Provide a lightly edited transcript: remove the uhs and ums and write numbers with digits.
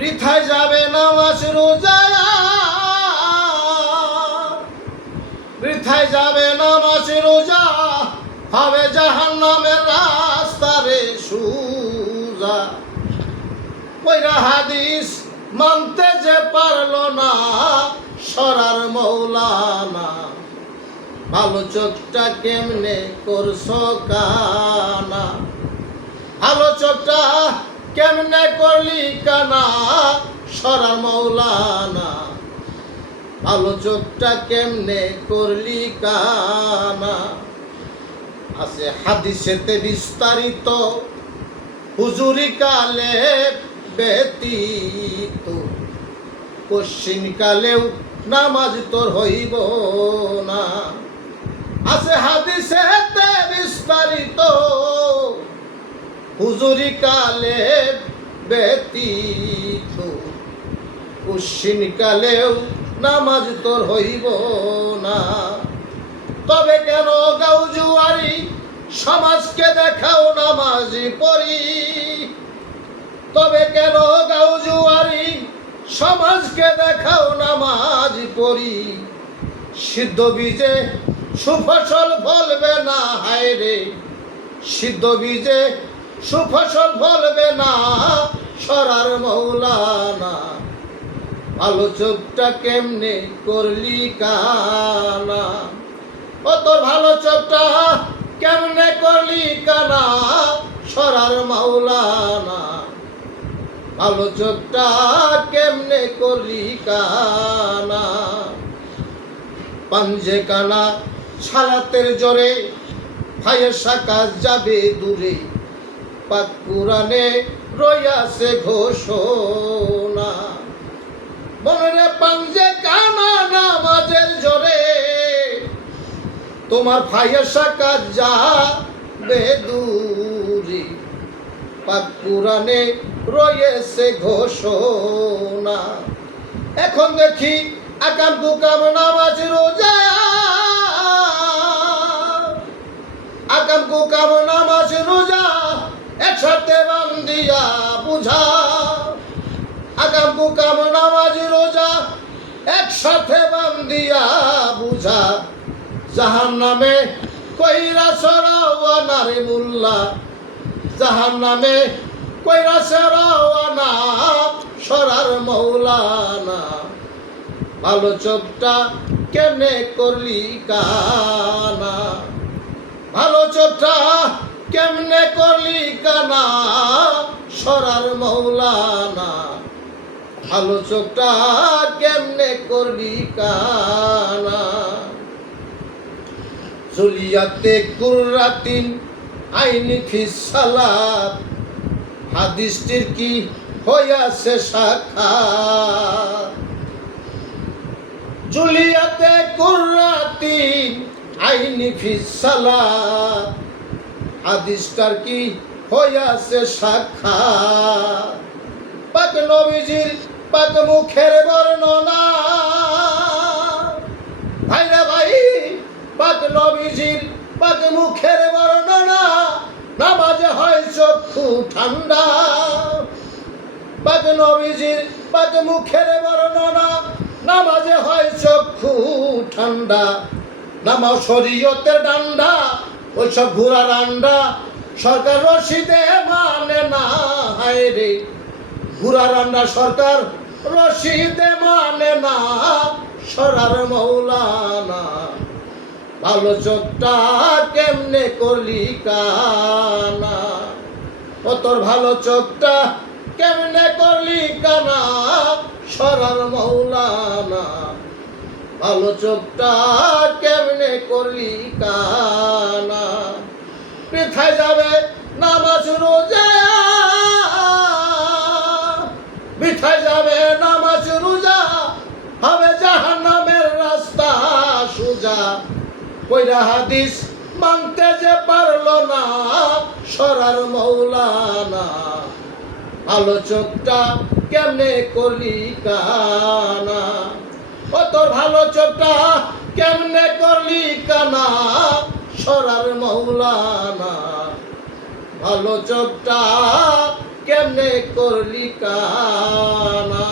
বৃথায় যাবে নামাজ রোজা, বৃথায় যাবে নামাজ রোজা, হবে জাহান্নামের রাস্তা রে সুজা। কইরা হাদিস মানতে যে পারলো না সরার মৌলানা, ভালো চোখটা কেমনে করছো কানা, ভালো চোখটা কেমনে করলি কানা সরার মৌলানা, ভালো চোখটা কেমনে করলি কানা। আছে হাদিসেতে বিস্তারিত, হুজুরি কালে ব্যতীত, পশ্চিম কালেও নামাজ তোর হইব না। আছে হাদিসেতে বিস্তারিত, হুজুরি কালে ব্যতীত, পশ্চিম কালেও নামাজ তোর হইব না। তবে কেন গাও জুয়ারি, সমাজকে দেখাও নামাজি পড়ি। তবে কেন গাও জুয়ারি, সমাজকে দেখাও নামাজ পড়ি। সিদ্ধ বীজে সুফসল ফলবে না, হায় রে সিদ্ধ বীজে সুফসল ফলবে না সরার মৌলানা, ভালো চোখটা কেমনে করলি কানা। ও তোর ভালো চোখটা কেমনে করলি কানা সরার মৌলানা, ভালো চোখটা কেমনে করলি কানা। পাঞ্জে কানা সালাতের জোরে, ফায়েসা কাজ যাবে দূরে, পাক কুরআনে রইয়াছে ঘোষণা। মনে পাঞ্জে কানা নামাজের জোরে, তোমার ফায়েসা কাজ যাবে দূরে, পাক কুরআনে রয়েছে ঘোষণা। এখন দেখি আকাম কুকাম নামাজ রোজা, আকাম কুকাম নামাজ রোজা একসাথে বান্দিয়া বুঝা। আকাম কুকাম নামাজ রোজা একসাথে বান্দিয়া বুঝা। জাহান্নামে কইরা সরাওয়ানা রে মুল্লা, জাহান্নামে কইরা সরাওয়ানা সরার মৌলানা, ভালো চোখটা কেমনে করলি কানা, ভালো চোখটা কেমনে করলি কানা সরার মৌলানা, ভালো চোখটা কেমনে করলি কানা। জুলিয়াতে কুররাতিন আইনি ফিস সালাত, হাদিসটির কি হইয়াছে সাক্ষাৎ। জুলিয়াতে কুররাতিন আইনি ফিস সালাত, হাদিসটার কি হইয়াছে সাক্ষাৎ। পাক নবীজির পাক মুখের বর্ণনা, ভাইরা ভাই পাক নবীজির পাক মুখের বর্ণনা, নামাজে হয় চক্ষু ঠান্ডা। পাক নবীজির পাক মুখের বর্ণনা, নামাজে হয় চক্ষু ঠান্ডা। নামাও শরীয়তের ডান্ডা, ওইসব ঘোড়া রান্ডা সরকার রশিদে মানে না, হায় রে ঘোড়া রান্ডা সরকার রশিদে মানে না সরার মৌলানা, ভালো চোখটা কেমনে করলি কানা। ও তোর ভালো চোখটা কেমনে করলি কানা সরার মৌলানা, ভালো চোখটা কেমনে করলি কানা। বৃথায় যাবে নামাজ রোজা, বৃথায় যাবে নামাজ রোজা, হবে জাহান্নামের রাস্তা সুজা। কইরা হাদিস মানতে যে পারলো না সরার মৌলানা, ভালো চোখটা কেমনে করলি কানা। ও তোর ভালো চোখটা কেমনে করলি কানা সরার মৌলানা, ভালো চোখটা কেমনে করলি কানা।